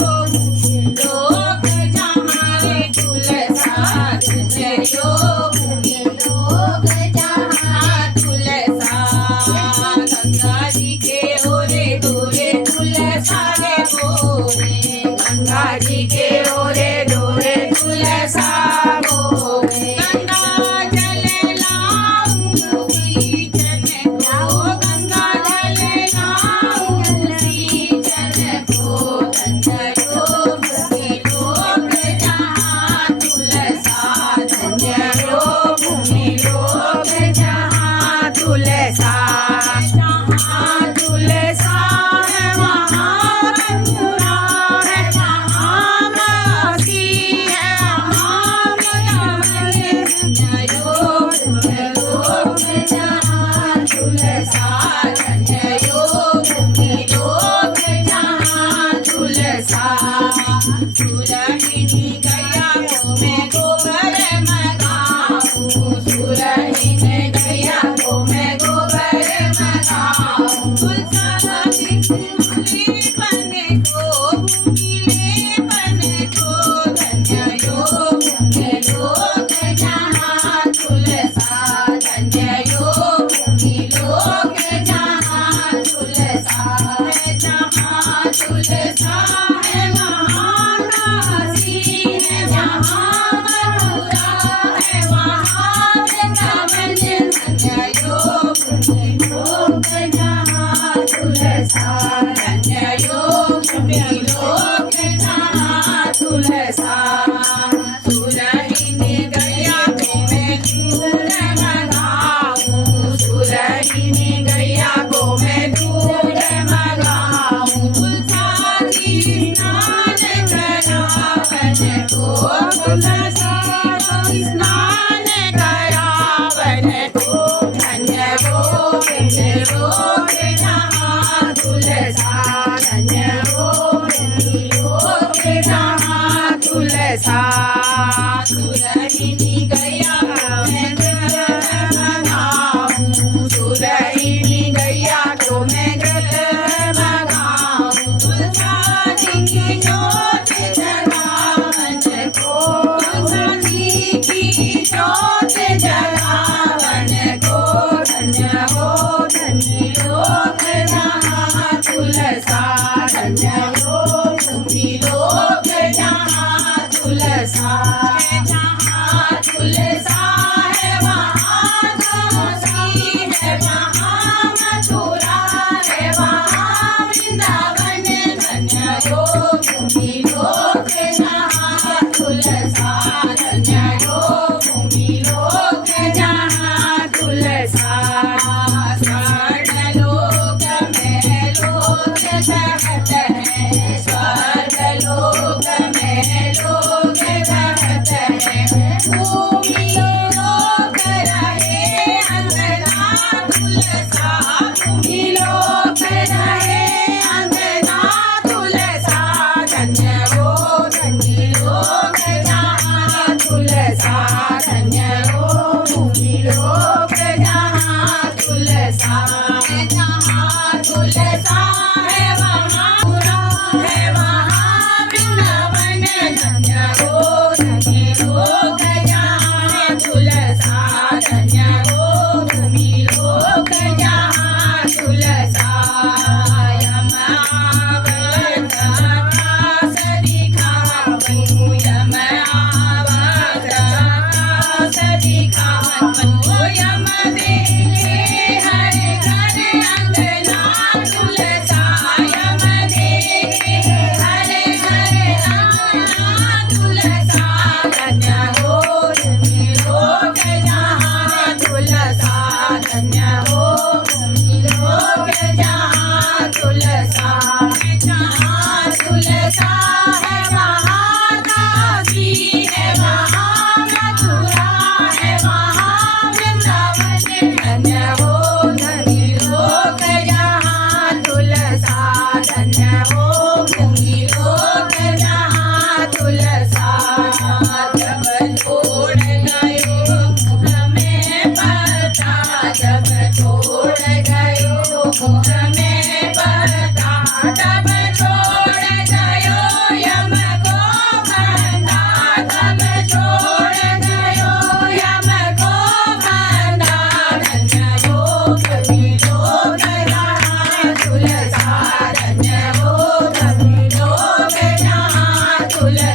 लोक जहाँ रे तुलसा धन्यो भूमि लोक जहाँ तुलसा गंगा जी के ओरे डोरे तुलसा रे बोले गंगा जी के ओरे डोरे तुलसा बोले गंगा जल लाऊं सींचन को गंगा जल लाऊं सींचन को धन्यो भूमि लोक जहाँ तुलसा धन्यो भूमि लोक जहाँ तुलसा जहाँ तुलसा है वहाँ मथुरा है जहाँ काशी है वहाँ वृंदावन धन्यो भूमि लोक जहाँ तुलसा धन्यो भूमि लोक जहाँ तुलसा सुरहिनी गया को मैं गोबर मगाऊं सुरहिनी गया को मैं गोबर मगाऊं तुलसा मुरली बन को मुरली बन को धन्यो भूमि लोक जहाँ तुलसा धन्यो भूमि लोक जहाँ तुलसा है जहाँ तुलसा है वहाँ काशी है जहाँ मथुरा है वहाँ वृंदावन धन्यो भूमि लोक जहाँ तुलसा धन्यो भूमि लोक जहाँ तुलसा सुरहिनी गया को मैं दूर मगाऊं सुरहिनी गया को मैं दूर मगाऊं तुलसा जी स्नान करावन को तुलसा जी स्नान करावन को धन्यो भूमि लोक जहाँ तुलसा धन्यो भूमि लोक जहाँ तुलसा सुरहिनी गया मैं ग्रह मगाऊं सुरहिनी गया को मैं ग्रह मगाऊं तुलसा जी की जोत जगावन को तुलसा जी की जोत जगावन को धन्यो भूमि लोक जहाँ तुलसा धन्यो भूमि लोक जहाँ तुलसा जहाँ तुलसा है वहाँ काशी है जहाँ मथुरा है वहाँ वृंदावन धन्यो भूमि लोक जहाँ तुलसा धन्यो भूमि लोक जहाँ तुलसा स्वर्गलोक में लोग कहत हैं स्वर्गलोक में लोग कहत हैं भूमि लोक रहे अंगना तुलसा भूमि लोक रहे अंगना तुलसा धन्यो भूमि लोक जहाँ तुलसा धन्यो भूमि लोक जहाँ तुलसा जहाँ तुलसा है वहाँ पूरा है वहाँ वृंदावन धन्यो भूमि लोक जहाँ तुलसा धन्यो भूमि लोक जहाँ तुलसा यम आवत आकाश दिखावनु यम आवत आकाश दिखावनु यम देखे हर घर अंगना तुलसा यम देखे हर घर अंगना तुलसा धन्यो भूमि लोक जहाँ तुलसा धन्यो भूमि लोक जहाँ तुलसा जहाँ तुलसा है वहाँ काशी है वहाँ मथुरा है वहाँ वृंदावन धन्यो भूमि लोक जहाँ तुलसा धन्यो भूमि लोक जहाँ तुलसा जब छोड़ गयो मुँह में पता जब छोड़ गयो मुँह में पता जब छोड़ गयो झूलते